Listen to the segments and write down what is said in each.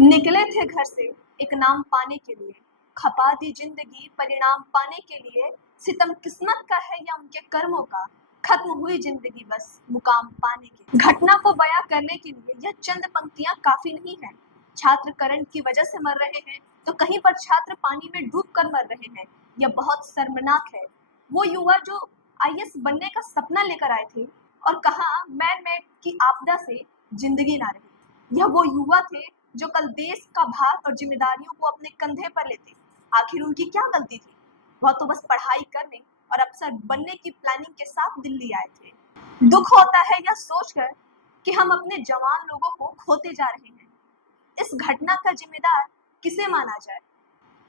निकले थे घर से एक नाम पाने के लिए, खपा दी जिंदगी परिणाम पाने के लिए। सितम किस्मत का है या उनके कर्मों का, खत्म हुई जिंदगी बस मुकाम पाने के। घटना को बयां करने के लिए यह चंद पंक्तियां काफी नहीं है। छात्र करंट की वजह से मर रहे हैं तो कहीं पर छात्र पानी में डूब कर मर रहे हैं। यह बहुत शर्मनाक है। वो युवा जो आईएएस बनने का सपना लेकर आए थे और कहा मैन मेड की आपदा से जिंदगी ना रही। यह वो युवा थे जो कल देश का भार और जिम्मेदारियों को अपने कंधे पर लेते। आखिर उनकी क्या गलती थी? वह तो बस पढ़ाई करने और अफसर बनने की प्लानिंग के साथ दिल्ली आए थे। दुख होता है यह सोचकर कि हम अपने जवान लोगों को खोते जा रहे हैं। इस घटना का जिम्मेदार किसे माना जाए?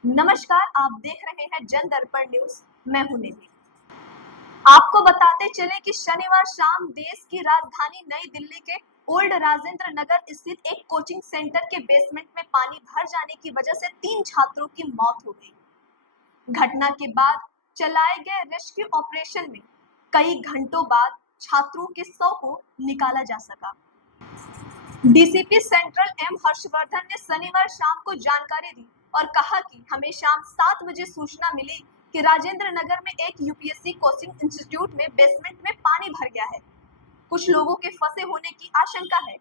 नमस्कार, आप देख रहे हैं जन दर्पण न्यूज। मैं हूं निधि। आपको बताते चले कि शनिवार शाम देश की राजधानी नई दिल्ली के ओल्ड राजेंद्र नगर स्थित एक कोचिंग सेंटर के बेसमेंट में पानी भर जाने की वजह से 3 छात्रों की मौत हो गई। घटना के बाद चलाए गए रेस्क्यू ऑपरेशन में कई घंटों बाद छात्रों के शव को निकाला जा सका। डीसीपी सेंट्रल एम हर्षवर्धन ने शनिवार शाम को जानकारी दी और कहा कि हमें शाम 7 बजे सूचना मिली कि राजेंद्र नगर में एक यूपीएससी कोचिंग इंस्टीट्यूट में बेसमेंट में पानी भर गया है। कुछ लोगों के फंसे होने की आशंका है।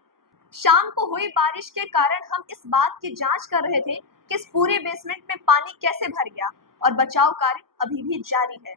शाम को हुई बारिश के कारण हम इस बात की जांच कर रहे थे कि इस पूरे बेसमेंट में पानी कैसे भर गया और बचाव कार्य अभी भी जारी है।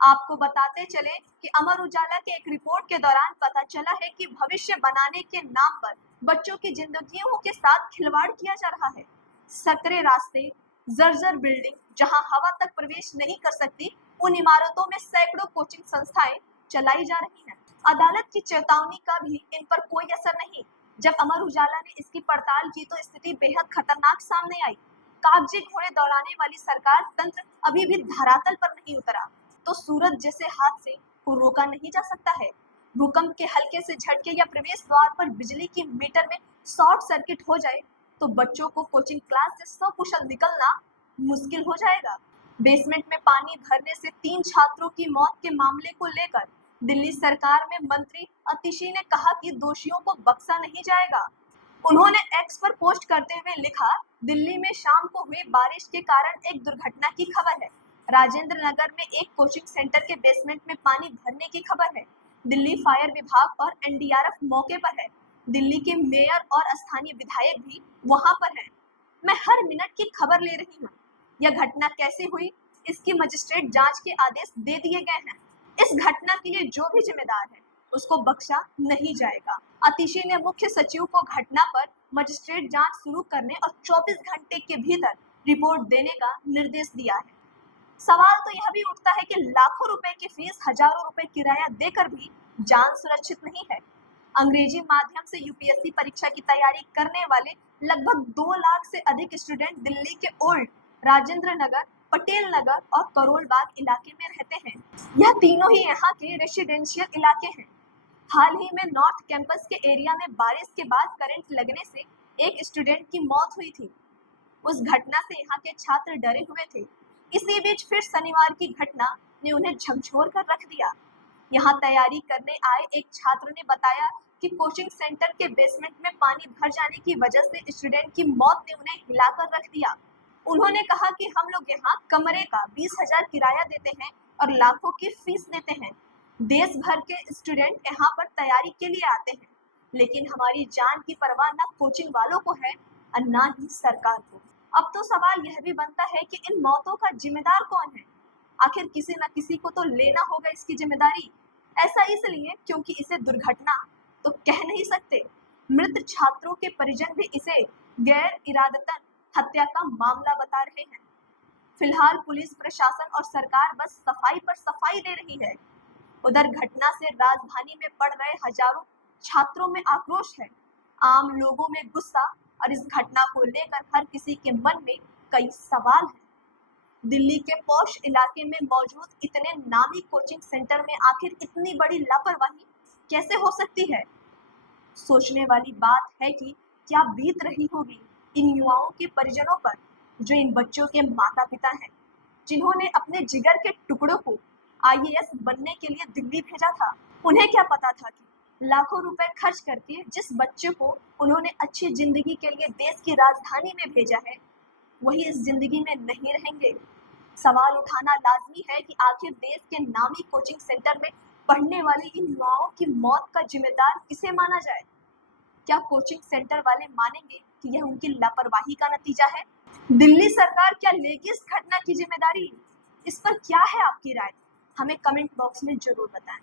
आपको बताते चले कि अमर उजाला के एक रिपोर्ट के दौरान पता चला है कि भविष्य बनाने के नाम पर बच्चों की जिंदगियों के साथ खिलवाड़ किया जा रहा है। सकरे रास्ते, जर्जर बिल्डिंग जहां हवा तक प्रवेश नहीं कर सकती, उन इमारतों में सैकड़ों कोचिंग संस्थाएं चलाई जा रही हैं। अदालत की चेतावनी का भी इन पर कोई असर नहीं। जब अमर उजाला ने इसकी पड़ताल की तो स्थिति बेहद खतरनाक सामने आई। कागजी घोड़े दौड़ाने वाली सरकार तंत्र अभी भी धरातल पर नहीं उतरा तो सूरज जैसे हादसे को रोका नहीं जा सकता है। भूकंप के हल्के से झटके या प्रवेश द्वार पर बिजली की मीटर में शॉर्ट सर्किट हो जाए तो बच्चों को कोचिंग क्लास से सकुशल निकलना मुश्किल हो जाएगा। बेसमेंट में पानी भरने से 3 छात्रों की मौत के मामले को लेकर दिल्ली सरकार में मंत्री अतिशी ने कहा कि दोषियों को बख्शा नहीं जाएगा। उन्होंने एक्स पर पोस्ट करते हुए लिखा, दिल्ली में शाम को हुई बारिश के कारण एक दुर्घटना की खबर है। राजेंद्र नगर में एक कोचिंग सेंटर के बेसमेंट में पानी भरने की खबर है। दिल्ली फायर विभाग और एनडीआरएफ मौके पर है। दिल्ली के मेयर और स्थानीय विधायक भी वहां पर हैं। मैं हर मिनट की खबर ले रही हूँ। यह घटना कैसे हुई, इसकी मजिस्ट्रेट जांच के आदेश दे दिए गए हैं। इस घटना के लिए जो भी जिम्मेदार है उसको बख्शा नहीं जाएगा। अतिशी ने मुख्य सचिव को घटना पर मजिस्ट्रेट जांच शुरू करने और 24 घंटे के भीतर रिपोर्ट देने का निर्देश दिया है। सवाल तो यह भी उठता है कि लाखों रुपए की फीस, हजारों रुपए किराया देकर भी जान सुरक्षित नहीं है। अंग्रेजी माध्यम से यूपीएससी परीक्षा की तैयारी करने वाले लगभग 2 लाख से अधिक स्टूडेंट दिल्ली के ओल्ड राजेंद्र नगर, पटेल नगर और करोल बाग इलाके में रहते हैं। यह तीनों ही यहाँ के रेसिडेंशियल इलाके हैं। हाल ही में नॉर्थ कैंपस के एरिया में बारिश के बाद करंट लगने से एक स्टूडेंट की मौत हुई थी। उस घटना से यहाँ के छात्र डरे हुए थे। इसी बीच फिर शनिवार की घटना ने उन्हें झकझोर कर रख दिया। यहाँ तैयारी करने आए एक छात्र ने बताया कि कोचिंग सेंटर के बेसमेंट में पानी भर जाने की वजह से स्टूडेंट की मौत ने उन्हें हिलाकर रख दिया। उन्होंने कहा कि हम लोग यहाँ कमरे का 20,000 किराया देते हैं और लाखों की फीस देते हैं। देश भर के स्टूडेंट यहाँ पर तैयारी के लिए आते हैं, लेकिन हमारी जान की परवाह न कोचिंग वालों को है और न ही सरकार को। अब तो सवाल यह भी बनता है कि इन मौतों का जिम्मेदार कौन है? आखिर किसी न किसी को तो लेना होगा इसकी जिम्मेदारी। ऐसा इसलिए क्योंकि इसे दुर्घटना तो कह नहीं सकते। मृत छात्रों के परिजन भी इसे गैर इरादतन हत्या का मामला बता रहे हैं। फिलहाल पुलिस प्रशासन और सरकार बस सफाई पर सफाई दे रही है। उधर घटना से राजधानी में पढ़ रहे हजारों छात्रों में आक्रोश है। आम लोगों में गुस्सा और इस घटना को लेकर हर किसी के मन में कई सवाल हैं। दिल्ली के पॉश इलाके में मौजूद इतने नामी कोचिंग सेंटर में आखिर इतनी बड़ी लापरवाही कैसे हो सकती है? सोचने वाली बात है कि क्या बीत रही होगी इन युवाओं के परिजनों पर, जो इन बच्चों के माता पिता हैं, जिन्होंने अपने जिगर के टुकड़ों को आईएएस बनने के लिए दिल्ली भेजा था। उन्हें क्या पता था कि लाखों रुपए खर्च करके जिस बच्चे को उन्होंने अच्छी जिंदगी के लिए देश की राजधानी में भेजा है, वही इस जिंदगी में नहीं रहेंगे। सवाल उठाना लाजमी है कि आखिर देश के नामी कोचिंग सेंटर में पढ़ने वाली इन युवाओं की मौत का जिम्मेदार किसे माना जाए? क्या कोचिंग सेंटर वाले मानेंगे कि यह उनकी लापरवाही का नतीजा है? दिल्ली सरकार क्या लेगी इस घटना की जिम्मेदारी? इस पर क्या है आपकी राय? हमें कमेंट बॉक्स में जरूर बताएं।